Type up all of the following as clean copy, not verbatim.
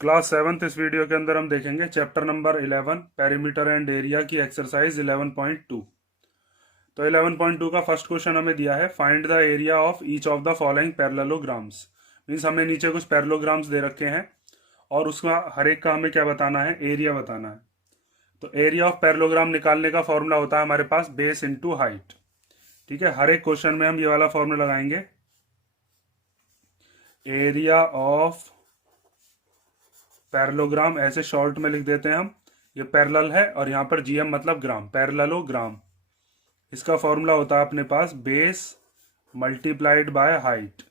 Class seventh इस video के अंदर हम देखेंगे chapter number 11 perimeter and area की एक्सरसाइज 11.2। तो 11.2 का फर्स्ट क्वेश्चन हमें दिया है, find the area of each of the following parallelograms. Means हमें नीचे कुछ पैरेललोग्राम्स दे रखे हैं और उसका हर एक का हमें क्या बताना है, एरिया बताना है। तो एरिया ऑफ पैरेललोग्राम निकालने का फॉर्मूला होता है हमारे पास बेस इंटू हाइट। ठीक है, हर एक क्वेश्चन में हम ये वाला फॉर्मूला लगाएंगे, एरिया ऑफ पैरेललोग्राम, ऐसे शॉर्ट में लिख देते हैं हम। ये पैरेलल है और यहाँ पर जीएम मतलब ग्राम, पैरेललोग्राम। इसका फॉर्मूला होता है अपने पास बेस मल्टीप्लाइड बाय हाइट।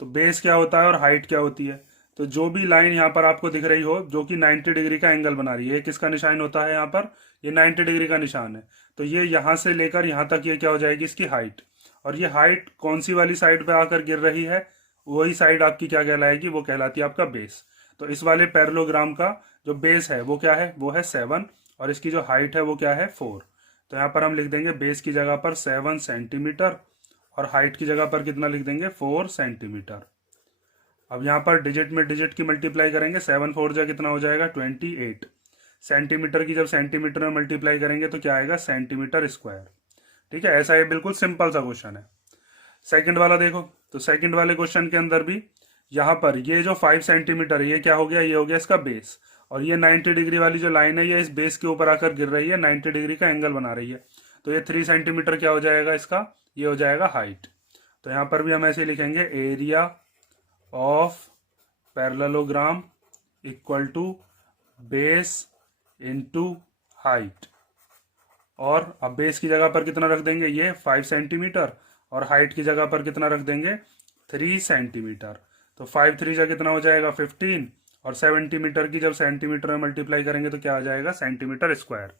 तो बेस क्या होता है और हाइट क्या होती है। तो जो भी लाइन यहाँ पर आपको दिख रही हो जो कि 90 डिग्री का एंगल बना रही है, किसका निशान होता है यहाँ पर, ये 90 डिग्री का निशान है। तो ये यहाँ से लेकर यहाँ तक ये क्या हो जाएगी, इसकी हाइट। और ये हाइट कौन सी वाली साइड पे आकर गिर रही है, वही साइड आपकी क्या कहलाएगी, वो कहलाती है आपका बेस। तो इस वाले पैरेललोग्राम का जो बेस है वो क्या है, वो है 7 और इसकी जो हाइट है वो क्या है 4। तो यहाँ पर हम लिख देंगे बेस की जगह पर 7 सेंटीमीटर और हाइट की जगह पर कितना लिख देंगे, 4 सेंटीमीटर। अब यहाँ पर डिजिट में डिजिट की मल्टीप्लाई करेंगे, 7 4 जा कितना हो जाएगा 28। सेंटीमीटर की जब सेंटीमीटर में मल्टीप्लाई करेंगे तो क्या आएगा, सेंटीमीटर स्क्वायर। ठीक है, ऐसा ये बिल्कुल सिंपल सा क्वेश्चन है। सेकंड वाला देखो, तो सेकंड वाले क्वेश्चन के अंदर भी यहाँ पर ये जो 5 सेंटीमीटर है ये क्या हो गया, ये हो गया इसका बेस। और ये 90 डिग्री वाली जो लाइन है ये इस बेस के ऊपर आकर गिर रही है, 90 डिग्री का एंगल बना रही है। तो ये 3 सेंटीमीटर क्या हो जाएगा इसका, ये हो जाएगा हाइट। तो यहाँ पर भी हम ऐसे लिखेंगे area of parallelogram equal to base into height. और अब बेस की जगह पर कितना रख देंगे, ये 5 सेंटीमीटर और हाइट की जगह पर कितना रख देंगे, 3 सेंटीमीटर। तो 5 3 जा कितना हो जाएगा 15 और सेंटीमीटर की जब सेंटीमीटर में मल्टीप्लाई करेंगे तो क्या आ जाएगा, सेंटीमीटर स्क्वायर।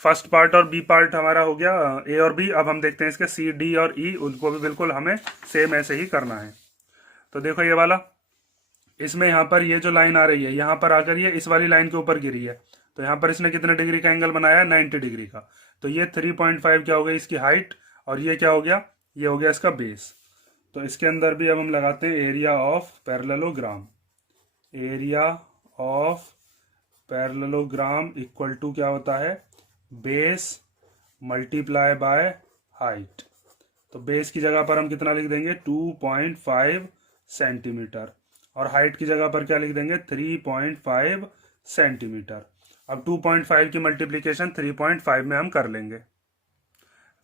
फर्स्ट पार्ट और बी पार्ट हमारा हो गया, ए और बी। अब हम देखते हैं इसके सी डी और ई, उनको भी बिल्कुल हमें सेम ऐसे ही करना है। तो देखो ये वाला, इसमें यहाँ पर ये जो लाइन आ रही है यहाँ पर आकर ये इस वाली लाइन के ऊपर गिरी है। तो यहाँ पर इसने कितने डिग्री का एंगल बनाया है, 90 डिग्री का। तो ये 3.5 क्या हो गई इसकी हाइट और ये क्या हो गया, ये हो गया इसका बेस। तो इसके अंदर भी अब हम लगाते हैं area of parallelogram. Area of parallelogram equal to क्या होता है, बेस मल्टीप्लाई बाय हाइट। तो बेस की जगह पर हम कितना लिख देंगे, 2.5 सेंटीमीटर और हाइट की जगह पर क्या लिख देंगे, 3.5 सेंटीमीटर। अब 2.5 की मल्टीप्लीकेशन 3.5 में हम कर लेंगे।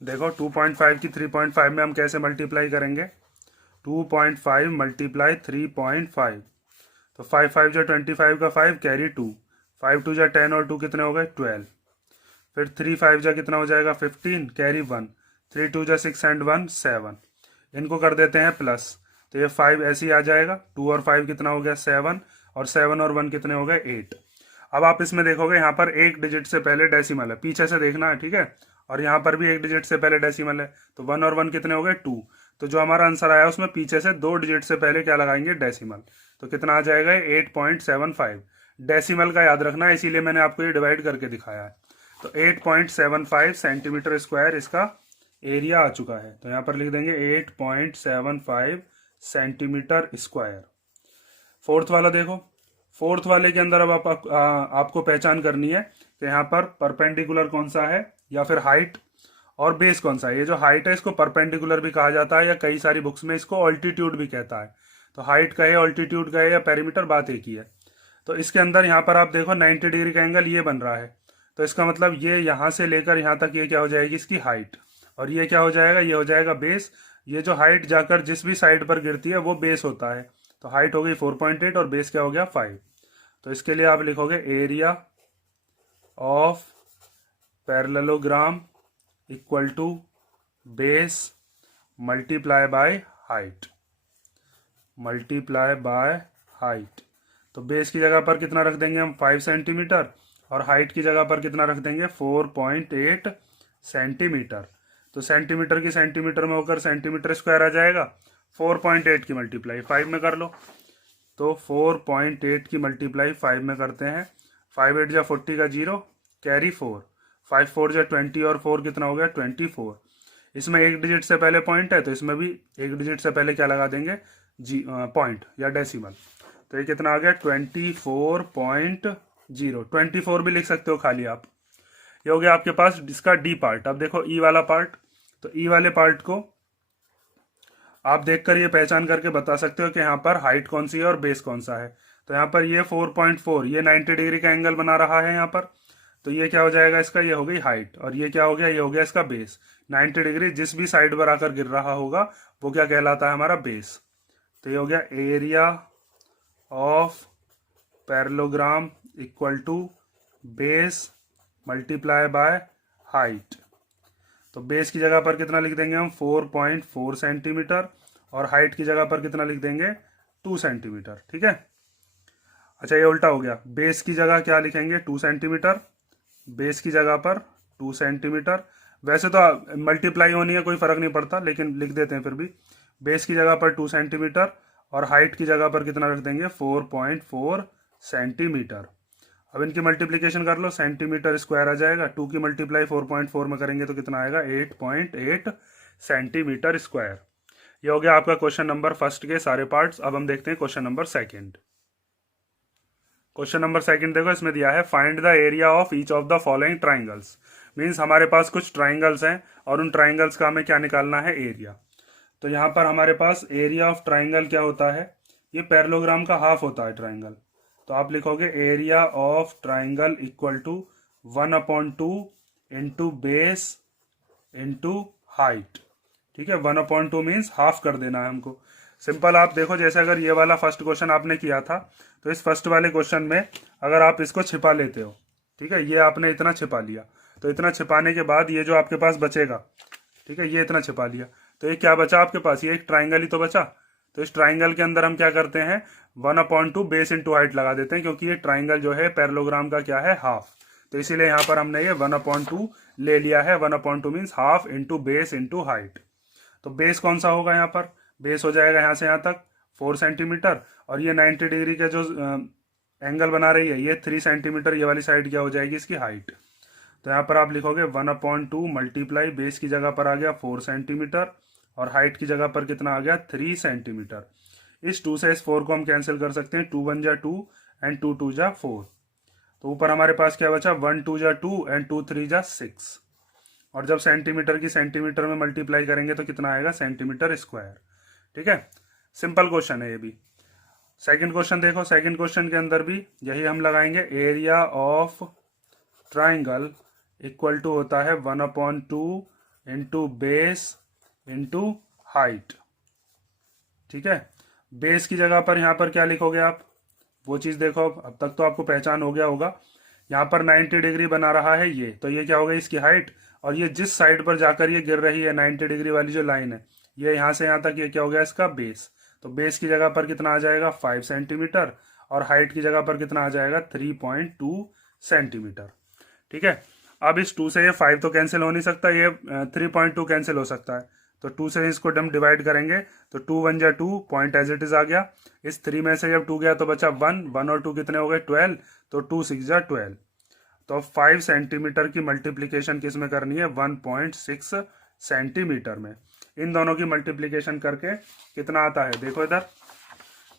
देखो 2.5 की 3.5 में हम कैसे मल्टीप्लाई करेंगे, 2.5 मल्टीप्लाई 3.5। तो 5 5 जो 25 का 5 कैरी 2, 5 2 जा 10 और 2 कितने हो गए 12। फिर 3 5 जा कितना हो जाएगा 15 कैरी 1, 3 2 जा 6 एंड 1 7। इनको कर देते हैं प्लस, तो ये 5 ऐसे ही आ जाएगा, 2 और 5 कितना हो गया 7 और 7 और 1 कितने हो गए 8। अब आप इसमें देखोगे यहाँ पर एक डिजिट से पहले डेसिमल है, पीछे से देखना है, ठीक है। और यहाँ पर भी एक डिजिट से पहले डेसिमल है, तो 1 और 1 कितने हो गए 2। तो जो हमारा आंसर आया उसमें पीछे से 2 डिजिट से पहले क्या लगाएंगे, डेसिमल। तो कितना आ जाएगा 8.75। डेसिमल का याद रखना है, इसीलिए मैंने आपको ये डिवाइड करके दिखाया है। तो 8.75 सेंटीमीटर स्क्वायर इसका एरिया आ चुका है। तो यहाँ पर लिख देंगे 8.75 सेंटीमीटर स्क्वायर। फोर्थ वाला देखो, फोर्थ वाले के अंदर अब आपको पहचान करनी है कि यहाँ पर परपेंडिकुलर कौन सा है या फिर हाइट और बेस कौन सा है। ये जो हाइट है इसको परपेंडिकुलर भी कहा जाता है या कई सारी बुक्स में इसको ऑल्टीट्यूड भी कहता है। तो हाइट कहे, ऑल्टीट्यूड कहे या पेरीमीटर, बात एक ही है। तो इसके अंदर यहाँ पर आप देखो 90 डिग्री का एंगल ये बन रहा है, तो इसका मतलब ये यहाँ से लेकर यहाँ तक ये क्या हो जाएगी इसकी हाइट और ये क्या हो जाएगा, ये हो जाएगा बेस। ये जो हाइट जाकर जिस भी साइड पर गिरती है वो बेस होता है। तो हाइट हो गई 4.8 और बेस क्या हो गया 5। तो इसके लिए आप लिखोगे area of parallelogram equal to base multiply by height, multiply by height. तो बेस की जगह पर कितना रख देंगे हम 5 सेंटीमीटर और हाइट की जगह पर कितना रख देंगे 4.8 सेंटीमीटर। तो सेंटीमीटर की सेंटीमीटर में होकर सेंटीमीटर स्क्वायर आ जाएगा, 4.8 की मल्टीप्लाई 5 में कर लो। तो 4.8 की मल्टीप्लाई 5 में करते हैं, 5 8 जा 40 का 0 कैरी 4, 5 4 जा 20 और 4 कितना हो गया 24। इसमें एक डिजिट से पहले पॉइंट है तो इसमें भी एक डिजिट से पहले क्या लगा देंगे, जी पॉइंट या डेसिमल। तो ये कितना आ गया 24.0, 24 भी लिख सकते हो खाली आप। ये हो गया आपके पास इसका डी पार्ट। अब देखो ई वाला पार्ट, तो ई वाले पार्ट को आप देखकर ये पहचान करके बता सकते हो कि यहाँ पर हाइट कौन सी है और बेस कौन सा है। तो यहाँ पर ये 4.4, ये 90 डिग्री का एंगल बना रहा है यहाँ पर, तो ये क्या हो जाएगा इसका, ये हो गई हाइट, और ये क्या हो गया, ये हो गया इसका बेस। 90 डिग्री जिस भी साइड पर आकर गिर रहा होगा वो क्या कहलाता है, हमारा बेस। तो ये हो गया area of parallelogram equal to base multiply by height. तो बेस की जगह पर कितना लिख देंगे हम, 4.4 सेंटीमीटर, और हाइट की जगह पर कितना लिख देंगे, 2 सेंटीमीटर। ठीक है। अच्छा ये उल्टा हो गया, बेस की जगह क्या लिखेंगे, 2 सेंटीमीटर, बेस की जगह पर 2 सेंटीमीटर। वैसे तो मल्टीप्लाई होनी है, कोई फर्क नहीं पड़ता, लेकिन लिख देते हैं फिर भी। बेस की जगह पर 2 सेंटीमीटर और हाइट की जगह पर कितना रख देंगे, 4.4 सेंटीमीटर। अब इनकी मल्टीप्लिकेशन कर लो, सेंटीमीटर स्क्वायर आ जाएगा, 2 की मल्टीप्लाई 4.4 में करेंगे तो कितना आएगा, 8.8 सेंटीमीटर स्क्वायर। ये हो गया आपका क्वेश्चन नंबर फर्स्ट के सारे पार्ट्स। अब हम देखते हैं question number second. Question number second देखो, इसमें दिया है find the area of each of the following triangles. Means हमारे पास कुछ ट्राइंगल्स हैं और उन ट्राइंगल्स का हमें क्या निकालना है, एरिया। तो यहाँ पर हमारे पास एरिया ऑफ ट्राइंगल क्या होता है, ये पैरेललोग्राम का हाफ होता है ट्राइंगल। तो आप लिखोगे area of triangle equal to 1/2 into base into height. ठीक है, 1/2 मीन्स हाफ कर देना है हमको। सिंपल, आप देखो जैसे अगर ये वाला फर्स्ट क्वेश्चन आपने किया था, तो इस फर्स्ट वाले क्वेश्चन में अगर आप इसको छिपा लेते हो, ठीक है, ये आपने इतना छिपा लिया, तो इतना छिपाने के बाद ये जो आपके पास बचेगा, ठीक है, ये इतना छिपा लिया, तो ये क्या बचा आपके पास, ये एक ट्राइंगल ही तो बचा। तो इस ट्राइंगल के अंदर हम क्या करते हैं, 1/2 बेस इंटू हाइट लगा देते हैं, क्योंकि ये ट्राइंगल जो है पैरेललोग्राम का क्या है, हाफ। तो इसीलिए यहाँ पर हमने ये 1/2 ले लिया है। 1/2 means half into base into height. तो बेस कौन सा होगा, यहाँ पर बेस हो जाएगा यहाँ से यहाँ तक 4 सेंटीमीटर, और ये 90 डिग्री का जो एंगल बना रही है ये 3 सेंटीमीटर, ये वाली साइड क्या हो जाएगी, इसकी हाइट। तो यहाँ पर आप लिखोगे 1/2 मल्टीप्लाई, बेस की जगह पर आ गया 4 सेंटीमीटर और हाइट की जगह पर कितना आ गया, 3 सेंटीमीटर। इस 2 से इस 4 को हम कैंसिल कर सकते हैं, 2 1 जा 2 एंड 2 2 जा 4। तो ऊपर हमारे पास क्या बचा, 1 2 जा 2 एंड 2 3 जा 6। और जब सेंटीमीटर की सेंटीमीटर में मल्टीप्लाई करेंगे तो कितना आएगा, सेंटीमीटर स्क्वायर। ठीक है, सिंपल क्वेश्चन है ये भी। सेकंड क्वेश्चन देखो, सेकंड क्वेश्चन के अंदर भी यही हम लगाएंगे, area of triangle equal to होता है 1/2 इंटू बेस इंटू हाइट। ठीक है, बेस की जगह पर यहाँ पर क्या लिखोगे आप, वो चीज देखो, अब तक तो आपको पहचान हो गया होगा। यहाँ पर 90 डिग्री बना रहा है ये, तो ये क्या हो गई, इसकी हाइट, और ये जिस साइड पर जाकर ये गिर रही है 90 डिग्री वाली जो लाइन है, ये यहाँ से यहाँ तक, ये क्या हो गया, इसका बेस। तो बेस की जगह पर कितना आ जाएगा, 5 सेंटीमीटर, और हाइट की जगह पर कितना आ जाएगा, 3.2 सेंटीमीटर। ठीक है, अब इस 2 से ये 5 तो कैंसिल हो नहीं सकता, ये 3.2 कैंसिल हो सकता है। तो 2 से इसको हम डिवाइड करेंगे, तो 2 1 जा 2, पॉइंट एज इट इज आ गया। इस 3 में से जब 2 गया तो बचा 1, 1 और 2 कितने हो गए, 12, तो 2 6 जा 12। तो 5 सेंटीमीटर की मल्टीप्लीकेशन किस में करनी है, 1.6 सेंटीमीटर में। इन दोनों की मल्टीप्लीकेशन करके कितना आता है, देखो इधर,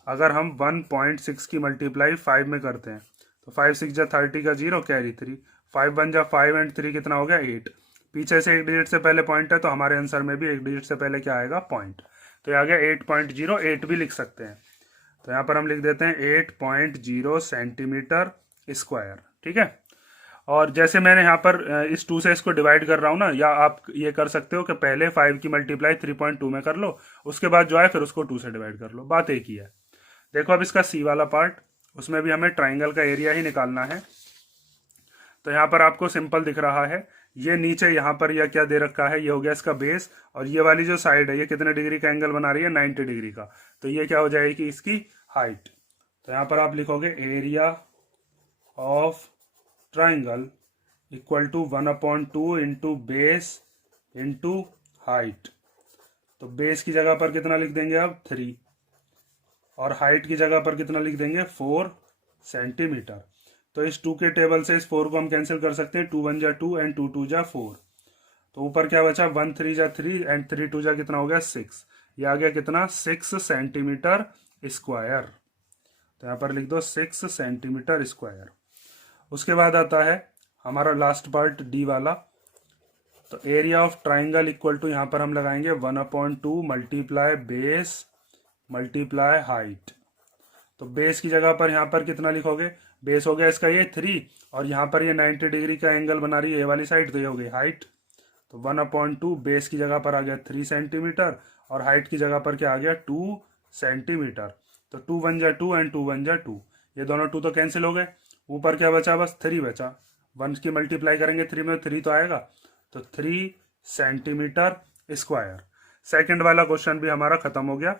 अगर हम 1.6 की मल्टीप्लाई 5 में करते हैं तो 5 6 जा 30 का 0, कैरी 3, 5 1 जा 5 एंड 3 कितना हो गया, 8। पीछे से एक डिजिट से पहले पॉइंट है, तो हमारे आंसर में भी एक डिजिट से पहले क्या आएगा, पॉइंट। तो ये आ गया 8.08 भी लिख सकते हैं। तो यहाँ पर हम लिख देते हैं 8.0 सेंटीमीटर स्क्वायर। ठीक है, और जैसे मैंने यहाँ पर इस 2 से इसको डिवाइड कर रहा हूँ ना, या आप ये कर सकते हो कि पहले 5 की मल्टीप्लाई 3.2 में कर लो, उसके बाद जो है फिर उसको 2 से डिवाइड कर लो, बात एक ही है। देखो अब इसका सी वाला पार्ट, उसमें भी हमें ट्राइंगल का एरिया ही निकालना है। तो यहाँ पर आपको सिंपल दिख रहा है, ये नीचे यहाँ पर यह क्या दे रखा है, ये हो गया इसका बेस, और ये वाली जो साइड है ये कितने डिग्री का एंगल बना रही है, 90 डिग्री का। तो ये क्या हो जाएगी, इसकी हाइट। तो यहाँ पर आप लिखोगे area of triangle equal to 1/2 into base into height. तो बेस की जगह पर कितना लिख देंगे आप, 3, और हाइट की जगह पर कितना लिख देंगे, 4 सेंटीमीटर। तो इस 2 के टेबल से इस 4 को हम कैंसिल कर सकते हैं, 2 1 जा 2 एंड 2 2 जा 4। तो ऊपर क्या बचा, 1 3 जा 3 एंड 3 2 जा कितना हो गया, 6। ये आ गया कितना, 6 सेंटीमीटर स्क्वायर। तो यहाँ पर लिख दो 6 सेंटीमीटर स्क्वायर। उसके बाद आता है हमारा लास्ट पार्ट डी वाला। तो area of triangle equal to, यहाँ पर हम लगाएंगे 1/2 मल्टीप्लाई बेस मल्टीप्लाई हाइट। तो बेस की जगह पर यहाँ पर कितना लिखोगे, बेस हो गया इसका ये 3, और यहाँ पर ये 90 डिग्री का एंगल बना रही है ये वाली साइड, तो ये हो गई हाइट। तो 1/2 बेस की जगह पर आ गया 3 सेंटीमीटर, और हाइट की जगह पर क्या आ गया 2 सेंटीमीटर। तो 2 1 जा 2 एंड 2 1 जा 2, ये दोनों 2 तो कैंसिल हो गए, ऊपर क्या बचा, बस 3 बचा। 1 की मल्टीप्लाई करेंगे 3 में, 3 तो आएगा, तो 3 सेंटीमीटर स्क्वायर। सेकंड वाला क्वेश्चन भी हमारा खत्म हो गया।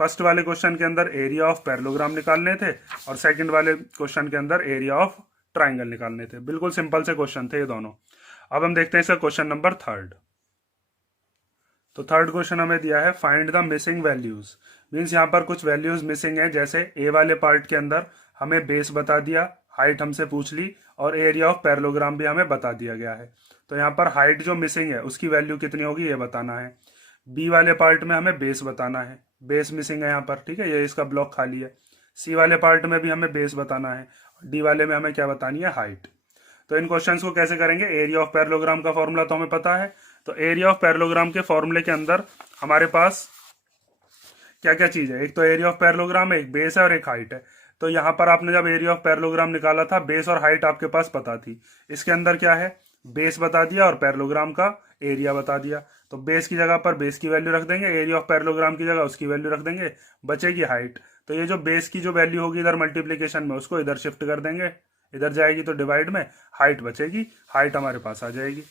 फर्स्ट वाले क्वेश्चन के अंदर एरिया ऑफ पैरेललोग्राम निकालने थे, और सेकंड वाले क्वेश्चन के अंदर एरिया ऑफ ट्राइंगल निकालने थे। बिल्कुल सिंपल से क्वेश्चन थे ये दोनों। अब हम देखते हैं इसका क्वेश्चन नंबर 3। तो थर्ड क्वेश्चन हमें दिया है find the missing values. Means यहाँ पर कुछ वैल्यूज मिसिंग है, जैसे ए वाले पार्ट के अंदर हमें बेस बता दिया, हाइट हमसे पूछ ली, और एरिया ऑफ पैरेललोग्राम भी हमें बता दिया गया है। तो यहाँ पर हाइट जो मिसिंग है उसकी वैल्यू कितनी होगी ये बताना है। बी वाले पार्ट में हमें बेस बताना है, बेस मिसिंग है यहाँ पर, ठीक है, ये इसका ब्लॉक खाली है। सी वाले पार्ट में भी हमें बेस बताना है, डी वाले में हमें क्या बतानी है, हाइट। तो इन क्वेश्चंस को कैसे करेंगे, एरिया ऑफ पैरेललोग्राम का फॉर्मूला तो हमें पता है। तो एरिया ऑफ पैरेललोग्राम के फॉर्मूले के अंदर हमारे पास क्या क्या चीज है, एक तो एरिया ऑफ पैरेललोग्राम है, एक बेस है और एक हाइट है। तो यहाँ पर आपने जब एरिया ऑफ पैरेललोग्राम निकाला था, बेस और हाइट आपके पास पता थी। इसके अंदर क्या है, बेस बता दिया और पैरेललोग्राम का एरिया बता दिया। तो बेस की जगह पर बेस की वैल्यू रख देंगे, एरिया ऑफ पैरेललोग्राम की जगह उसकी वैल्यू रख देंगे, बचेगी हाइट। तो ये जो बेस की जो वैल्यू होगी इधर मल्टीप्लीकेशन में, उसको इधर शिफ्ट कर देंगे, इधर जाएगी तो डिवाइड में हाइट बचेगी, हाइट हमारे पास आ जाएगी।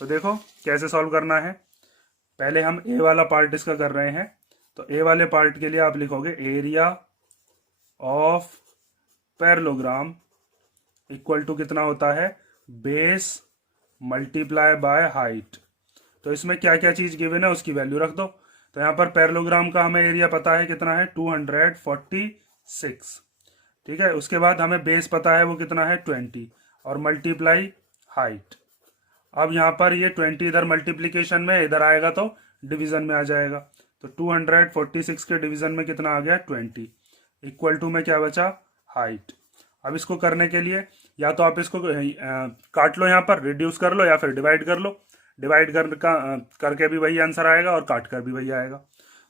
तो देखो कैसे सॉल्व करना है। पहले हम ए वाला पार्ट इसका कर रहे हैं। तो ए वाले पार्ट के लिए आप लिखोगे area of parallelogram equal to कितना होता है, बेस मल्टीप्लाई बाय हाइट। तो इसमें क्या क्या चीज गिवन है उसकी वैल्यू रख दो। तो यहाँ पर पैरेललोग्राम का हमें एरिया पता है कितना है, 246, ठीक है। उसके बाद हमें बेस पता है वो कितना है 20, और मल्टीप्लाई हाइट। अब यहाँ पर ये 20 इधर मल्टीप्लीकेशन में, इधर आएगा तो डिवीजन में आ जाएगा। तो 246 के डिवीजन में कितना आ गया 20, इक्वल टू में क्या बचा, हाइट। अब इसको करने के लिए या तो आप इसको काट लो, यहाँ पर रिड्यूस कर लो, या फिर डिवाइड कर लो। डिवाइड करके भी वही आंसर आएगा और काट कर भी वही आएगा।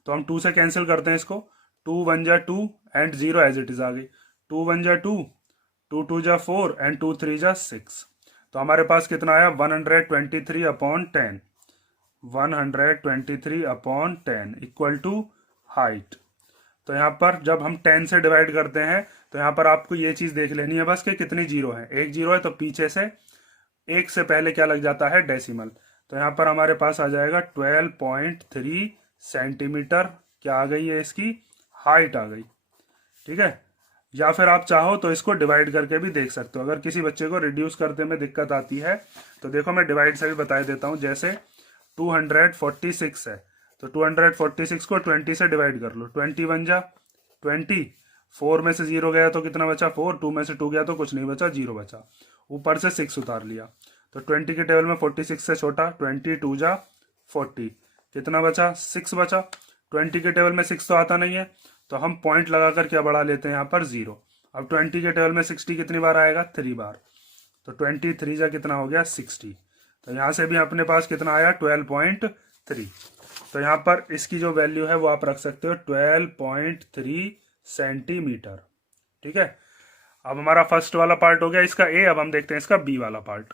तो हम 2 से कैंसिल करते हैं इसको, 2 1 जा 2 एंड 0 एज इट इज आ गई। 2 1 जा 2, 2 2 जा 4 एंड 2 3 जा 6। तो हमारे पास कितना आया 123/10, 123/10 इक्वल टू हाइट। तो यहाँ पर जब हम 10 से डिवाइड करते हैं तो यहाँ पर आपको ये चीज देख लेनी है बस कि कितनी जीरो है, एक जीरो है तो पीछे से एक से पहले क्या लग जाता है, डेसिमल। तो यहाँ पर हमारे पास आ जाएगा 12.3 सेंटीमीटर, क्या आ गई है इसकी हाइट आ गई, ठीक है। या फिर आप चाहो तो इसको डिवाइड करके भी देख सकते हो। अगर किसी बच्चे को रिड्यूस करते में दिक्कत आती है तो देखो मैं डिवाइड से भी बता देता हूँ। जैसे 246 है, तो 246 को 20 से डिवाइड कर लो, 20 1 जा 20, 4 में से 0 गया तो कितना बचा 4, 2 में से 2 गया तो कुछ नहीं बचा, 0 बचा, ऊपर से 6 उतार लिया। तो 20 के टेबल में 46 से छोटा, 20 2 जा 40, कितना बचा 6 बचा। 20 के टेबल में 6 तो आता नहीं है, तो हम पॉइंट लगाकर क्या बढ़ा लेते हैं यहाँ पर 0। अब 20 के टेबल में 60 कितनी बार आएगा, 3 बार। तो 20 3 जा कितना हो गया 60। तो यहाँ से भी अपने पास कितना आया 12.3। तो यहाँ पर इसकी जो वैल्यू है वो आप रख सकते हो 12.3 सेंटीमीटर, ठीक है। अब हमारा फर्स्ट वाला पार्ट हो गया इसका ए। अब हम देखते हैं इसका बी वाला पार्ट।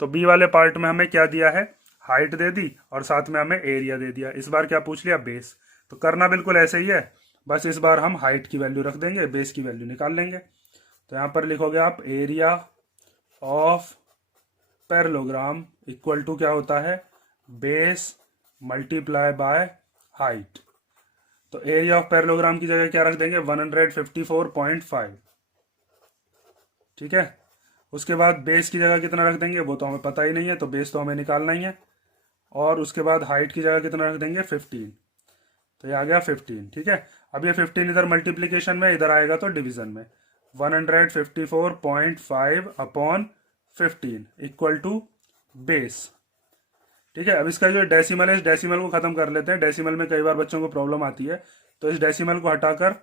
तो बी वाले पार्ट में हमें क्या दिया है, हाइट दे दी और साथ में हमें एरिया दे दिया। इस बार क्या पूछ लिया, बेस। तो करना बिल्कुल ऐसे ही है, बस इस बार हम हाइट की वैल्यू रख देंगे, बेस की वैल्यू निकाल लेंगे। तो यहाँ पर लिखोगे आप area of parallelogram equal to क्या होता है, बेस मल्टीप्लाई बाय हाइट। तो एरिया ऑफ पैरेललोग्राम की जगह क्या रख देंगे 154.5, ठीक है। उसके बाद बेस की जगह कितना रख देंगे वो तो हमें पता ही नहीं है, तो बेस तो हमें निकालना ही है। और उसके बाद हाइट की जगह कितना रख देंगे 15, तो ये आ गया 15, ठीक है। अब ये 15 इधर मल्टीप्लीकेशन में, इधर आएगा तो डिवीजन में, 154.5/15 इक्वल टू बेस, ठीक है। अब इसका जो डेसिमल है, इस डेसिमल को खत्म कर लेते हैं। डेसिमल में कई बार बच्चों को प्रॉब्लम आती है, तो इस डेसिमल को हटाकर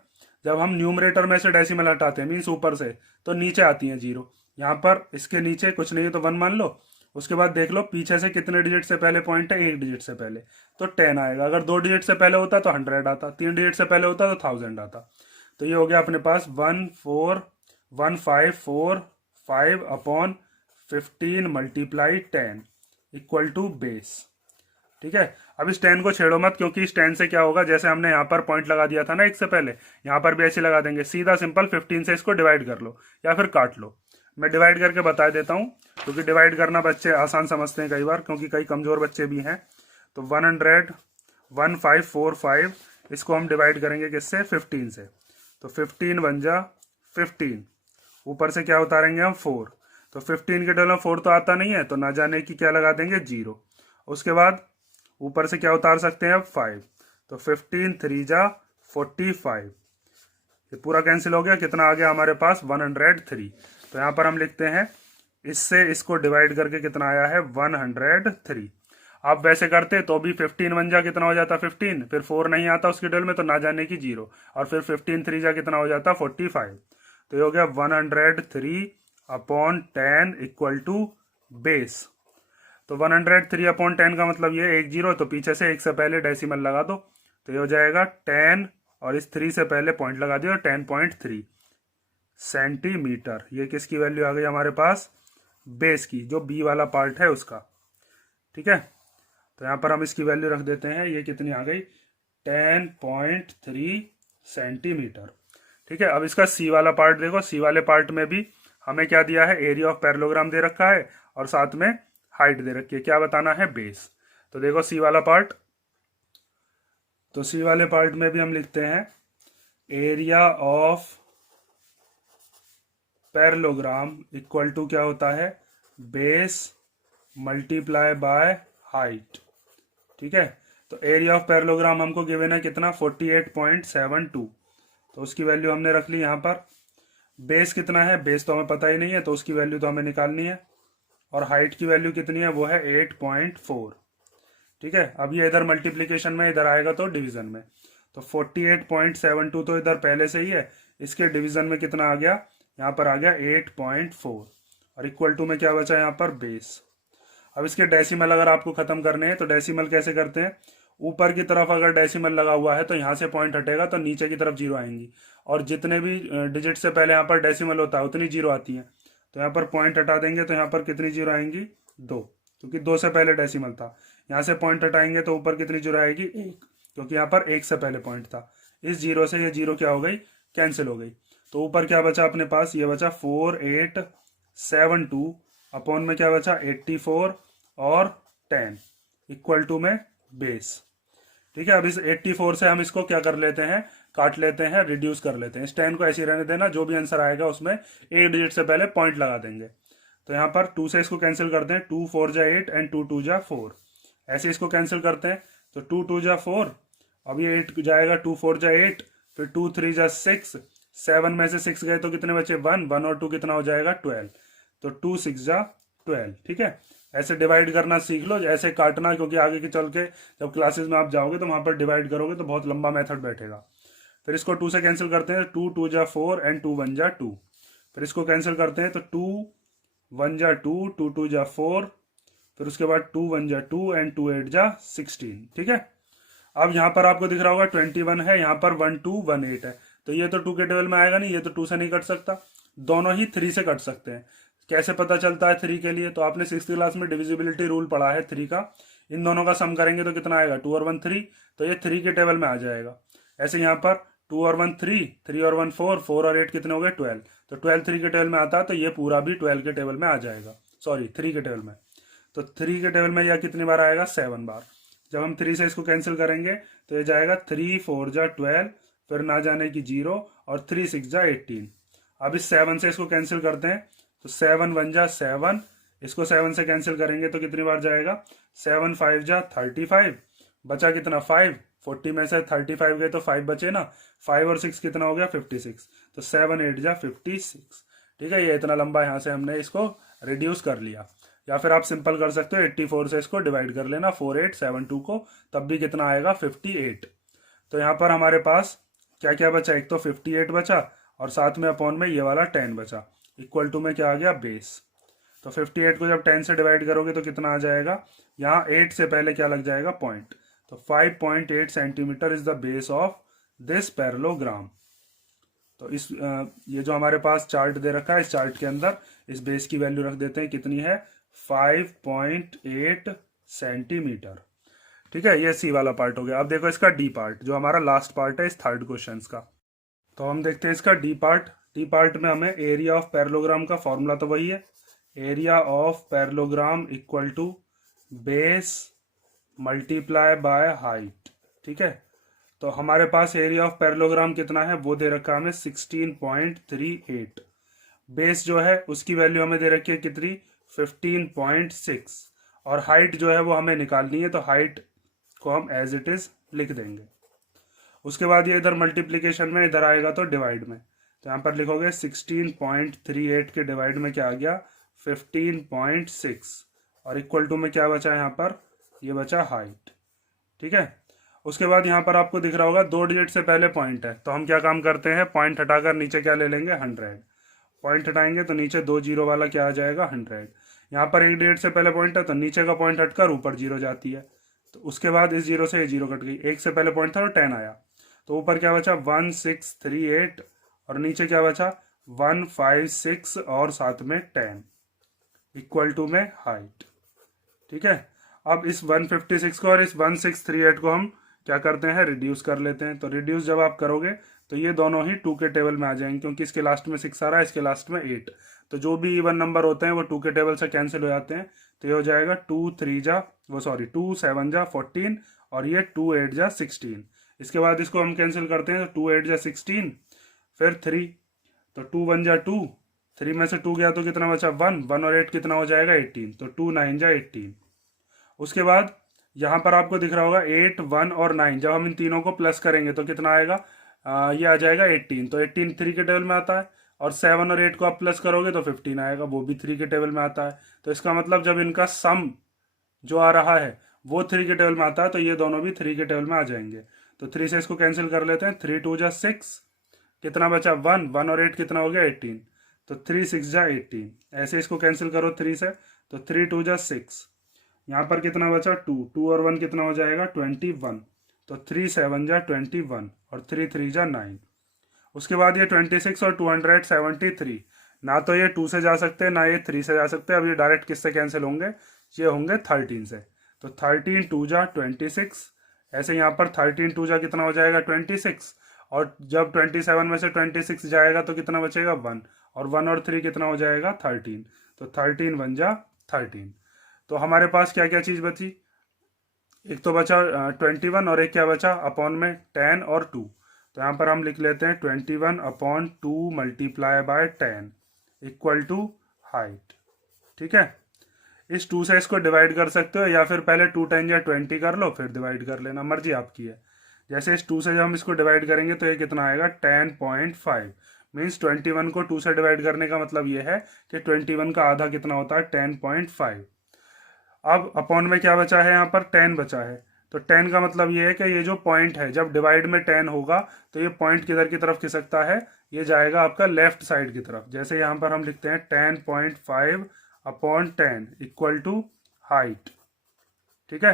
जब हम न्यूमरेटर में से डेसिमल हटाते हैं मीन्स ऊपर से, तो नीचे आती हैं जीरो। यहाँ पर इसके नीचे कुछ नहीं है तो 1 मान लो। उसके बाद देख लो पीछे से कितने डिजिट से पहले पॉइंट है, 1 डिजिट से पहले, तो 10 आएगा। अगर 2 डिजिट से पहले होता तो 100 आता, 3 डिजिट से पहले होता तो 1000 आता। तो ये हो गया अपने पास 14155 upon 15 multiply 10 equal to base. ठीक है, अब इस 10 को छेड़ो मत, क्योंकि इस 10 से क्या होगा, जैसे हमने यहाँ पर पॉइंट लगा दिया था ना एक से पहले, यहाँ पर भी ऐसे लगा देंगे। सीधा सिंपल 15 से इसको डिवाइड कर लो या फिर काट लो। मैं डिवाइड करके बता देता हूँ, क्योंकि डिवाइड करना बच्चे आसान समझते हैं कई बार, क्योंकि कई कमजोर बच्चे भी हैं। तो 1545 इसको हम डिवाइड करेंगे किससे, 15 से। तो 15 बन जा 15, ऊपर से क्या उतारेंगे हम 4। तो 15 के डबल में 4 तो आता नहीं है, तो ना जाने की क्या लगा देंगे 0। उसके बाद ऊपर से क्या उतार सकते हैं अब 5। तो 15 3 जा 45, ये पूरा कैंसिल हो गया। कितना आ गया हमारे पास 103। तो यहाँ पर हम लिखते हैं इससे इसको डिवाइड करके कितना आया है 103। आप वैसे करते तो भी 15 बन जा कितना हो जाता 15, फिर 4 नहीं आता उसके डबल में तो ना जाने की 0, और फिर 15 3 जा कितना हो जाता 45। तो ये हो गया 103 अपॉन 10 इक्वल टू बेस। तो 103 अपॉन 10 का मतलब ये 10, तो पीछे से 1 से पहले डेसिमल लगा दो, तो ये हो जाएगा 10 और इस 3 से पहले पॉइंट लगा दिया 10.3 सेंटीमीटर। ये किसकी वैल्यू आ गई हमारे पास, बेस की, जो बी वाला पार्ट है उसका। ठीक है, तो यहाँ पर हम इसकी वैल्यू रख देते हैं, ये कितनी आ गई 10.3 सेंटीमीटर। ठीक है, अब इसका सी वाला पार्ट देखो। सी वाले पार्ट में भी हमें क्या दिया है, एरिया ऑफ पैरेललोग्राम दे रखा है और साथ में हाइट दे रखी है। क्या बताना है, बेस। तो देखो सी वाला पार्ट, तो सी वाले पार्ट में भी हम लिखते हैं area of parallelogram equal to क्या होता है, बेस मल्टीप्लाई बाय हाइट। ठीक है, तो एरिया ऑफ पैरेललोग्राम हमको गिवन है कितना 48.72, तो उसकी वैल्यू हमने रख ली यहाँ पर। बेस कितना है, बेस तो हमें पता ही नहीं है, तो उसकी वैल्यू तो हमें निकालनी है। और हाइट की वैल्यू कितनी है, वो है 8.4। ठीक है, अब ये इधर मल्टीप्लीकेशन में, इधर आएगा तो डिवीजन में। तो 48.72 तो इधर पहले से ही है, इसके डिवीजन में कितना आ गया, यहाँ पर आ गया 8.4, और इक्वल टू में क्या बचा यहाँ पर बेस। अब इसके डेसिमल अगर आपको खत्म करने हैं तो डेसिमल कैसे करते हैं, ऊपर की तरफ अगर डेसिमल लगा हुआ है तो यहाँ से पॉइंट हटेगा तो नीचे की तरफ 0 आएंगी, और जितने भी डिजिट से पहले यहाँ पर डेसिमल होता है उतनी 0 आती है। तो यहाँ पर पॉइंट हटा देंगे तो यहाँ पर कितनी 0 आएंगी 2, क्योंकि 2 से पहले डेसिमल था। यहाँ से पॉइंट हटाएंगे तो ऊपर कितनी 0 आएगी 1, क्योंकि यहाँ पर 1 से पहले पॉइंट था। इस 0 से ये 0 क्या हो गई, कैंसिल हो गई। तो ऊपर क्या बचा अपने पास, ये बचा 4872 अपॉन में क्या बचा 84 और 10 इक्वल टू में बेस। ठीक है, अब इस 84 से हम इसको क्या कर लेते हैं, काट लेते हैं, रिड्यूस कर लेते हैं। इस 10 को ऐसे ही रहने देना, जो भी आंसर आएगा उसमें 1 डिजिट से पहले पॉइंट लगा देंगे। तो यहाँ पर 2 से इसको कैंसिल करते हैं, 2 4 जा 8 एंड 2 2 जा 4, ऐसे इसको कैंसिल करते हैं। तो 2 2 जा 4, अब ये 8 जाएगा, 2 4 जा 8, फिर 2 3 जा 6, 7 में से 6 गए तो कितने बचे 1, 1 और 2 कितना हो जाएगा 12, तो 2 6 जा 12। ठीक है, ऐसे डिवाइड करना सीख लो, ऐसे काटना, क्योंकि आगे के चल के जब क्लासेस में आप जाओगे तो वहां पर डिवाइड करोगे तो बहुत लंबा मेथड बैठेगा। फिर इसको 2 से कैंसिल करते हैं, 2 2 जा 4 एंड 2 1 जा 2, फिर इसको कैंसिल करते हैं तो 2 1 जा 2, 2 2 जा 4, फिर उसके बाद 2 1 जा 2 एंड 2 8 जा 16। ठीक है, अब यहाँ पर आपको दिख रहा होगा 21 है, यहाँ पर 1 2 1 8 है, तो ये तो 2 के टेबल में आएगा नहीं, ये तो 2 से नहीं कट सकता, दोनों ही 3 से कट सकते हैं। कैसे पता चलता है 3 के लिए, तो आपने 6th क्लास में डिविजिबिलिटी रूल पढ़ा है 3 का। इन दोनों का सम करेंगे तो कितना आएगा 2 और 1 3, तो ये 3 के टेबल में आ जाएगा। ऐसे यहाँ पर 2 और 1 3, 3 और 1 4, 4 और 8 कितने हो गए 12, तो 12 3 के टेबल में आता है, तो ये पूरा भी 12 के टेबल में आ जाएगा, सॉरी 3 के टेबल में। तो 3 के टेबल में यह कितनी बार आएगा 7 बार। जब हम 3 से इसको कैंसिल करेंगे तो ये जाएगा 3 4 जा 12, फिर ना जाने की 0, और 3 6 जा 18। अब इस 7 से इसको कैंसिल करते हैं तो 7 1 जा 7, इसको 7 से कैंसिल करेंगे तो कितनी बार जाएगा 7 5 जा 35, बचा कितना 5, 40 में से 35 गए तो 5 बचे ना, 5 और 6 कितना हो गया 56, तो 7 8 जा 56। ठीक है, ये इतना लंबा यहाँ से हमने इसको रिड्यूस कर लिया। या फिर आप सिंपल कर सकते हो 84 से इसको डिवाइड कर लेना 4872 को, तब भी कितना आएगा 58। तो यहाँ पर हमारे पास क्या क्या बचा, एक तो 58 बचा और साथ में अपॉन में ये वाला 10 बचा, इक्वल टू में क्या आ गया बेस। तो 58 को जब 10 से डिवाइड करोगे तो कितना आ जाएगा, यहाँ 8 से पहले क्या लग जाएगा पॉइंट, तो 5.8 centimetre is the base of this parallelogram. तो ये जो हमारे पास चार्ट दे रखा है, इस चार्ट के अंदर इस बेस की वैल्यू रख देते हैं, कितनी है 5.8 सेंटीमीटर। ठीक है, ये सी वाला पार्ट हो गया। अब देखो इसका डी पार्ट, जो हमारा लास्ट पार्ट है इस थर्ड क्वेश्चन का। तो हम देखते हैं इसका डी पार्ट। डी पार्ट में हमें एरिया ऑफ पैरेललोग्राम का फॉर्मूला तो वही है, area of parallelogram equal to base multiply by height. ठीक है, तो हमारे पास एरिया ऑफ पैरेललोग्राम कितना है वो दे रखा है हमें 16.38। बेस जो है उसकी वैल्यू हमें दे रखी है कितनी 15.6, और हाइट जो है वो हमें निकालनी है, तो हाइट को हम एज इट इज लिख देंगे। उसके बाद ये इधर मल्टीप्लीकेशन में इधर आएगा तो डिवाइड में, तो यहाँ पर लिखोगे 16.38 के डिवाइड में क्या आ गया 15.6, और इक्वल टू में क्या बचा है यहाँ पर, ये बचा हाइट। ठीक है, उसके बाद यहाँ पर आपको दिख रहा होगा 2 डिजिट से पहले पॉइंट है, तो हम क्या काम करते हैं, पॉइंट हटाकर नीचे क्या ले लेंगे 100। पॉइंट हटाएंगे तो नीचे 2 जीरो वाला क्या आ जाएगा 100। यहाँ पर 1 डिजिट से पहले पॉइंट है तो नीचे का पॉइंट हटकर ऊपर जीरो जाती है, तो उसके बाद इस जीरो से ये जीरो कट गई, 1 से पहले पॉइंट था तो 10 आया, तो ऊपर क्या बचा 1638 और नीचे क्या बचा 156 और साथ में 10 इक्वल टू में हाइट। ठीक है, अब इस 156 को और इस 1638 को हम क्या करते हैं रिड्यूस कर लेते हैं। तो रिड्यूस जब आप करोगे तो ये दोनों ही 2 के टेबल में आ जाएंगे, क्योंकि इसके लास्ट में 6 आ रहा है, इसके लास्ट में 8, तो जो भी इवन नंबर होते हैं वो 2 के टेबल से कैंसिल हो जाते हैं। तो ये हो जाएगा 2 7 जा 14 और ये 2 8 जा 16। इसके बाद इसको हम कैंसिल करते हैं तो 2 8 जा 16, फिर 3, तो 2 1 जा 2, 3 में से 2 गया तो कितना बचा 1, 1 और 8 कितना हो जाएगा 18, तो 2 9 जा 18। उसके बाद यहाँ पर आपको दिख रहा होगा 8 1 और 9, जब हम इन तीनों को प्लस करेंगे तो कितना आएगा, ये आ जाएगा 18, तो 18 3 के टेबल में आता है, और 7 और 8 को आप प्लस करोगे तो 15 आएगा, वो भी 3 के टेबल में आता है। तो इसका मतलब जब इनका सम जो आ रहा है वो 3 के टेबल में आता है, तो ये दोनों भी 3 के टेबल में आ जाएंगे। तो 3 से इसको कैंसिल कर लेते हैं, 3 2 जा 6, कितना बचा 1, 1 और 8 कितना हो गया 18, तो 3 6 जा 18, ऐसे इसको कैंसिल करो 3 से, तो 3 2 जा 6, यहाँ पर कितना बचा 2, 2 और 1 कितना हो जाएगा 21, तो 3 7 जा 21 और 3 3 जा 9। उसके बाद ये 26 और 273, ना तो ये 2 से जा सकते हैं ना ये 3 से जा सकते हैं, अब ये डायरेक्ट किससे कैंसिल होंगे, ये होंगे 13 से, तो 13 2 जा 26, ऐसे यहाँ पर 13 2 जा कितना हो जाएगा 26, और जब 27 में से 26 जाएगा तो कितना बचेगा 1, और 1 और 3 कितना हो जाएगा 13, तो 13 1 जा 13। तो हमारे पास क्या क्या चीज़ बची, एक तो बचा 21 और एक क्या बचा अपॉन में 10 और 2, तो यहाँ पर हम लिख लेते हैं 21/2 multiply by 10 equal to height. ठीक है, इस 2 से इसको डिवाइड कर सकते हो, या फिर पहले 2 10 या 20 कर लो फिर डिवाइड कर लेना, मर्जी आपकी है। जैसे इस 2 से जब हम इसको डिवाइड करेंगे तो ये कितना आएगा 10.5, मीन्स 21 को 2 से डिवाइड करने का मतलब ये है कि 21 का आधा कितना होता है 10.5। अब अपॉन में क्या बचा है, यहाँ पर 10 बचा है, तो 10 का मतलब ये है कि ये जो पॉइंट है जब डिवाइड में 10 होगा तो ये पॉइंट किधर की तरफ खिसकता है, ये जाएगा आपका लेफ्ट साइड की तरफ। जैसे यहाँ पर हम लिखते हैं 10.5/10 इक्वल टू हाइट। ठीक है,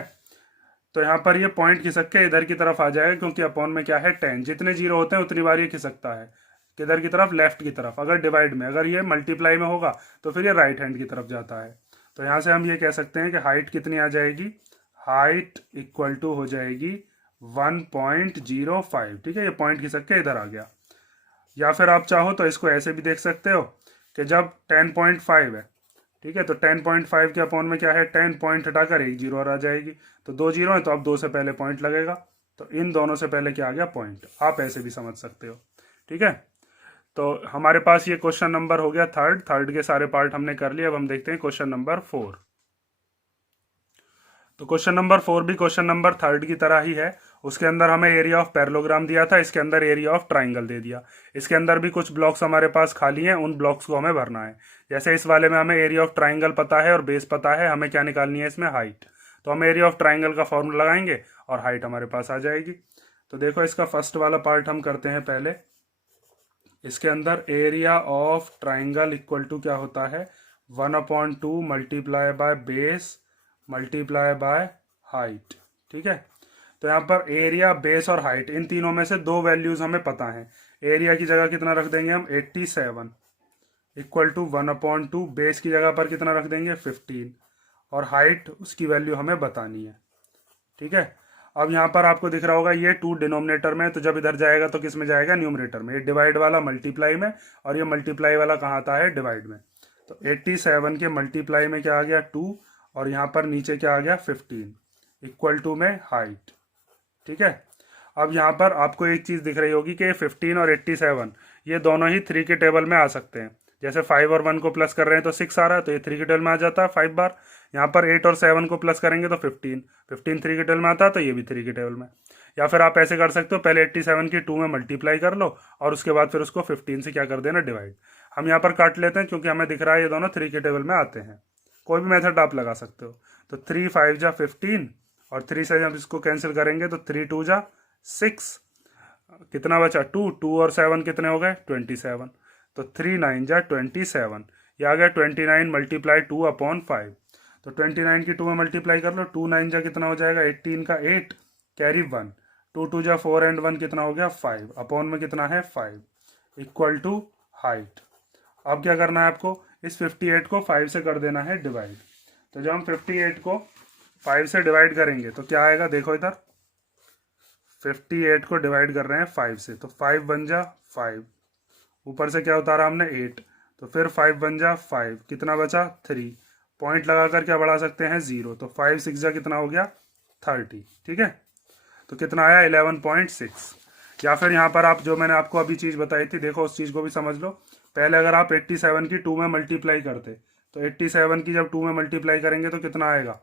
तो यहाँ पर ये पॉइंट खिसक के इधर की तरफ आ जाएगा, क्योंकि अपॉन में क्या है 10, जितने जीरो होते हैं उतनी बार ये खिसकता है किधर की तरफ, लेफ्ट की तरफ। अगर डिवाइड में, अगर ये मल्टीप्लाई में होगा तो फिर ये राइट हैंड की तरफ जाता है। तो यहाँ से हम ये कह सकते हैं कि हाइट कितनी आ जाएगी, हाइट इक्वल टू हो जाएगी 1.05। ठीक है, ये पॉइंट खिसक के इधर आ गया। या फिर आप चाहो तो इसको ऐसे भी देख सकते हो कि जब 10.5 है, ठीक है, तो 10.5 के अपॉन में क्या है 10, पॉइंट हटाकर एक जीरो और आ जाएगी, तो 2 जीरो है तो अब 2 से पहले पॉइंट लगेगा, तो इन दोनों से पहले क्या आ गया पॉइंट। आप ऐसे भी समझ सकते हो। ठीक है, तो हमारे पास ये क्वेश्चन नंबर हो गया थर्ड के सारे पार्ट हमने कर लिए। अब हम देखते हैं क्वेश्चन नंबर 4। तो क्वेश्चन नंबर 4 भी क्वेश्चन नंबर थर्ड की तरह ही है। उसके अंदर हमें एरिया ऑफ पैरेललोग्राम दिया था, इसके अंदर एरिया ऑफ ट्राइंगल दे दिया। इसके अंदर भी कुछ ब्लॉक्स हमारे पास खाली हैं, उन ब्लॉक्स को हमें भरना है। जैसे इस वाले में हमें एरिया ऑफ ट्राइंगल पता है और बेस पता है, हमें क्या निकालनी है इसमें हाइट। तो हम एरिया ऑफ ट्राइंगल का फॉर्मूला लगाएंगे और हाइट हमारे पास आ जाएगी। तो देखो इसका फर्स्ट वाला पार्ट हम करते हैं पहले। इसके अंदर area of triangle equal to क्या होता है, 1/2 multiply by base multiply by height. ठीक है, तो यहाँ पर एरिया, बेस और हाइट, इन तीनों में से दो वैल्यूज हमें पता है। एरिया की जगह कितना रख देंगे हम, 87 इक्वल टू 1/2, बेस की जगह पर कितना रख देंगे 15, और हाइट उसकी वैल्यू हमें बतानी है। ठीक है, अब यहाँ पर आपको दिख रहा होगा ये 2 डिनोमिनेटर में, तो जब इधर जाएगा तो किस में जाएगा, न्यूमरेटर में। ये डिवाइड वाला मल्टीप्लाई में, और ये मल्टीप्लाई वाला कहाँ आता है, डिवाइड में। तो 87 के मल्टीप्लाई में क्या आ गया 2, और यहाँ पर नीचे क्या आ गया 15 इक्वल टू में हाइट। ठीक है, अब यहाँ पर आपको एक चीज़ दिख रही होगी कि 15 और 87 ये दोनों ही 3 के टेबल में आ सकते हैं। जैसे 5 और 1 को प्लस कर रहे हैं तो 6 आ रहा है, तो ये 3 के टेबल में आ जाता है 5 बार। यहाँ पर 8 और 7 को प्लस करेंगे तो 15 3 के टेबल में आता है, तो ये भी 3 के टेबल में। या फिर आप ऐसे कर सकते हो, पहले 87 की 2 में मल्टीप्लाई कर लो, और उसके बाद फिर उसको 15 से क्या कर देना, डिवाइड। हम यहाँ पर काट लेते हैं क्योंकि हमें दिख रहा है ये दोनों 3 के टेबल में आते हैं। कोई भी मेथड आप लगा सकते हो। तो 3 5 जा 15, और 3 से जब इसको कैंसिल करेंगे तो 3 2 जा 6, कितना बचा 2, 2 और 7 कितने हो गए 27, तो 3 9 जा 27, ये आ गया 29 मल्टीप्लाई 2/5। तो 29 की 2 में मल्टीप्लाई कर लो, 2 9 जा कितना हो जाएगा 18 का 8 कैरी 1, 2 2 जा 4 एंड 1 कितना हो गया 5, अपॉन में कितना है 5 इक्वल टू हाइट। अब क्या करना है आपको, इस 58 को 5 से कर देना है डिवाइड। तो जब हम 58 को 5 से डिवाइड करेंगे तो क्या आएगा, देखो इधर 58 को डिवाइड कर रहे हैं 5 से, तो 5 बन जा 5, ऊपर से क्या उतारा हमने 8, तो फिर 5 बन जा 5, कितना बचा 3, पॉइंट लगाकर क्या बढ़ा सकते हैं 0, तो 5 6 जा कितना हो गया 30। ठीक है, तो कितना आया 11.6। या फिर यहाँ पर आप जो मैंने आपको अभी चीज़ बताई थी, देखो उस चीज़ को भी समझ लो। पहले अगर आप 87 की 2 में मल्टीप्लाई करते, तो 87 की जब 2 में मल्टीप्लाई करेंगे तो कितना आएगा,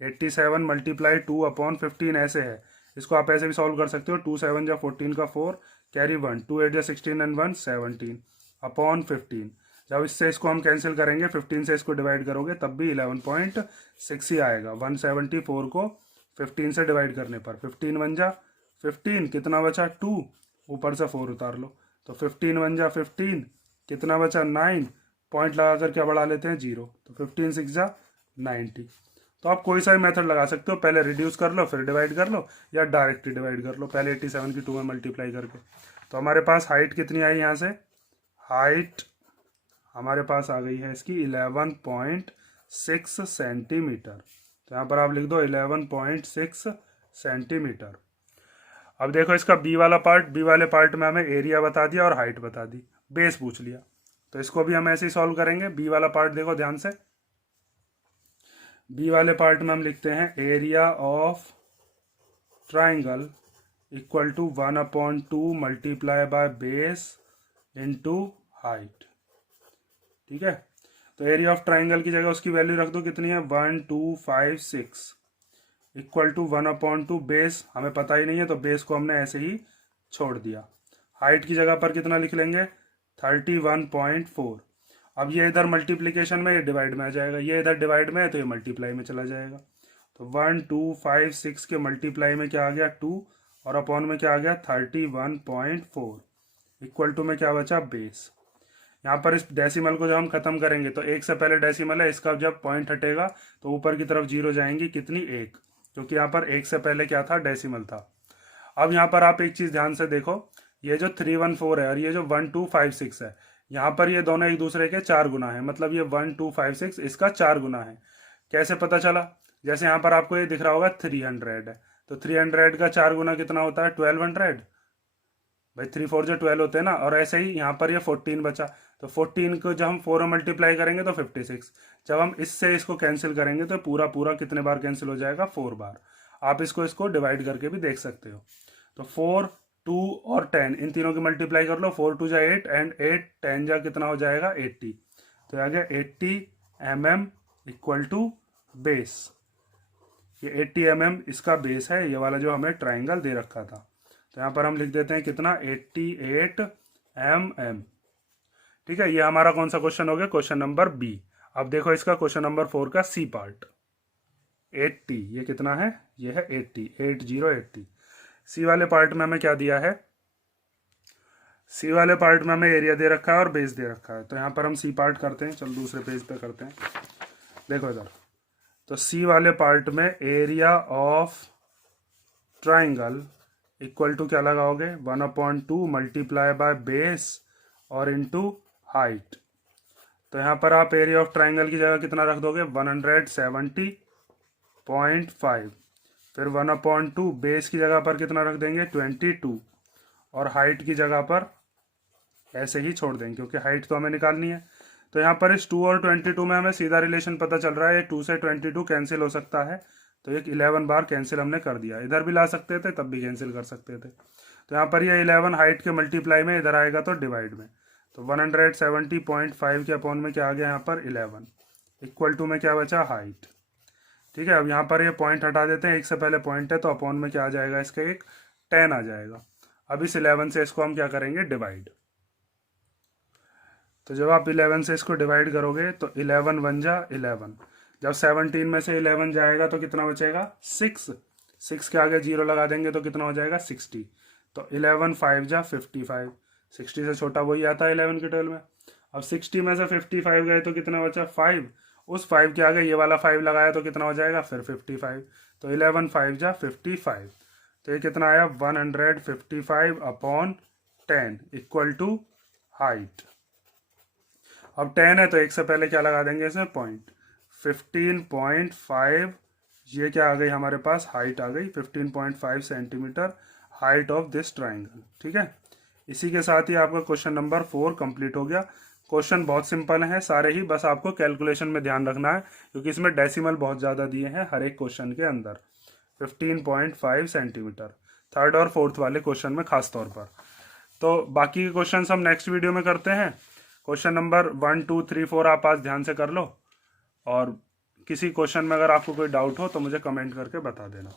87 मल्टीप्लाई 2/15 ऐसे है। इसको आप ऐसे भी सॉल्व कर सकते हो, 2 7 जा 14 का 4 कैरी 1, 2 8 जा 16 एंड 1 17 अपॉन 15। जब इससे इसको हम कैंसिल करेंगे, 15 से इसको डिवाइड करोगे तब भी 11.6 ही आएगा। 174 को 15 से डिवाइड करने पर 15 1 जा 15, कितना बचा 2, ऊपर से 4 उतार लो, तो 15 1 जा 15, कितना बचा 9, पॉइंट लगाकर क्या बढ़ा लेते हैं 0, तो 15 6 जा 90। तो आप कोई सा भी मेथड लगा सकते हो, पहले रिड्यूस कर लो फिर डिवाइड कर लो, या डायरेक्टली डिवाइड कर लो पहले 87 की 2 में मल्टीप्लाई करके। तो हमारे पास हाइट कितनी आई, यहाँ से हाइट हमारे पास आ गई है इसकी 11.6 सेंटीमीटर। तो यहाँ पर आप लिख दो 11.6 सेंटीमीटर। अब देखो इसका बी वाला पार्ट, बी वाले पार्ट में हमें एरिया बता दिया और हाइट बता दी, बेस पूछ लिया, तो इसको भी हम ऐसे ही सॉल्व करेंगे। बी वाला पार्ट देखो ध्यान से, बी वाले पार्ट में हम लिखते हैं area of triangle equal to 1/2 multiply by base into height. ठीक है, तो एरिया ऑफ ट्राइंगल की जगह उसकी वैल्यू रख दो, कितनी है 1256 इक्वल टू 1/2, बेस हमें पता ही नहीं है तो बेस को हमने ऐसे ही छोड़ दिया। हाइट की जगह पर कितना लिख लेंगे 31.4। अब ये इधर मल्टीप्लिकेशन में, ये डिवाइड में आ जाएगा, ये इधर डिवाइड में है तो ये मल्टीप्लाई में चला जाएगा। तो 1256 के मल्टीप्लाई में क्या आ गया 2, और अपॉन में क्या आ गया 31.4 इक्वल टू में क्या बचा बेस। यहाँ पर इस डेसिमल को जब हम खत्म करेंगे तो एक से पहले डेसिमल है, इसका जब पॉइंट हटेगा तो ऊपर की तरफ 0 जाएंगी, कितनी 1, क्योंकि यहाँ पर एक से पहले क्या था डेसिमल था। अब यहाँ पर आप एक चीज़ ध्यान से देखो, ये जो 314 है और ये जो 1256 है, यहाँ पर ये दोनों एक दूसरे के 4 गुना है, मतलब ये 1256 इसका 4 गुना है। कैसे पता चला, जैसे यहाँ पर आपको ये दिख रहा होगा 300 है, तो 300 का 4 गुना कितना होता है 1200, भाई 3 4 जो 12 होते हैं ना। और ऐसे ही यहाँ पर ये 14 बचा, तो 14 को जब हम 4 में मल्टीप्लाई करेंगे तो 56, जब हम इससे इसको कैंसिल करेंगे तो पूरा पूरा कितने बार कैंसिल हो जाएगा 4 बार। आप इसको डिवाइड करके भी देख सकते हो। तो 4 2 और 10 इन तीनों की मल्टीप्लाई कर लो, 4 2 जा 8 एंड 8 10 जा कितना हो जाएगा 80, तो आ गया 80 mm इक्वल टू बेस। ये 80 mm इसका बेस है, ये वाला जो हमें ट्राइंगल दे रखा था। तो यहाँ पर हम लिख देते हैं कितना 88 mm। ठीक है, ये हमारा कौन सा क्वेश्चन हो गया, क्वेश्चन नंबर बी। अब देखो इसका क्वेश्चन नंबर 4 का सी पार्ट। 80 ये कितना है, ये है 80 80। सी वाले पार्ट में हमें क्या दिया है, सी वाले पार्ट में हमें एरिया दे रखा है और बेस दे रखा है। तो यहाँ पर हम सी पार्ट करते हैं, चलो दूसरे पेज पे करते हैं। देखो इधर, तो सी वाले पार्ट में area of triangle equal to क्या लगाओगे, 1/2 मल्टीप्लाई बाय बेस और इनटू हाइट। तो यहाँ पर आप एरिया ऑफ ट्राइंगल की जगह कितना रख दोगे, 170.5। फिर 1/2 बेस की जगह पर कितना रख देंगे, 22, और हाइट की जगह पर ऐसे ही छोड़ देंगे क्योंकि हाइट तो हमें निकालनी है। तो यहाँ पर इस 2 और 22 में हमें सीधा रिलेशन पता चल रहा है, ये 2 से 22 कैंसिल हो सकता है, तो एक 11 बार कैंसिल हमने कर दिया। इधर भी ला सकते थे, तब भी कैंसिल कर सकते थे। तो यहाँ पर ये 11 हाइट के मल्टीप्लाई में इधर आएगा तो डिवाइड में, तो 170.5 के अपॉन में क्या आ गया यहाँ पर 11, इक्वल टू में क्या बचा, हाइट। ठीक है, अब यहाँ पर ये पॉइंट हटा देते हैं, एक से पहले पॉइंट है तो अपॉन में क्या आ जाएगा, इसका एक 10 आ जाएगा। अब इस 11 से इसको हम क्या करेंगे, डिवाइड। तो जब आप 11 से इसको डिवाइड करोगे तो 11 1 जा 11, जब 17 में से 11 जाएगा तो कितना बचेगा, 6। 6 के आगे 0 लगा देंगे तो कितना हो जाएगा, 60। तो 11 5 जा 55, 60 से छोटा वही आता है 11 के 12 में। अब 60 में से 55 गए तो कितना बचा, 5। उस 5 के आगे ये वाला 5 लगाया तो कितना हो जाएगा, फिर 55। तो 11 5 जा 55, तो ये कितना आया, 155/10 इक्वल टू हाइट। अब 10 है तो एक से पहले क्या लगा देंगे इसमें, पॉइंट। 15.5, ये क्या आ गई हमारे पास, हाइट आ गई, 15.5 centimetre height of this triangle. ठीक है, इसी के साथ ही आपका क्वेश्चन नंबर 4 कंप्लीट हो गया। क्वेश्चन बहुत सिंपल है सारे ही, बस आपको कैलकुलेशन में ध्यान रखना है क्योंकि इसमें डेसिमल बहुत ज़्यादा दिए हैं हर एक क्वेश्चन के अंदर। 15.5 सेंटीमीटर, थर्ड और फोर्थ वाले क्वेश्चन में खास तौर पर। तो बाकी के क्वेश्चन हम नेक्स्ट वीडियो में करते हैं। क्वेश्चन नंबर 1 2 3 4 आप आज ध्यान से कर लो, और किसी क्वेश्चन में अगर आपको कोई डाउट हो तो मुझे कमेंट करके बता देना।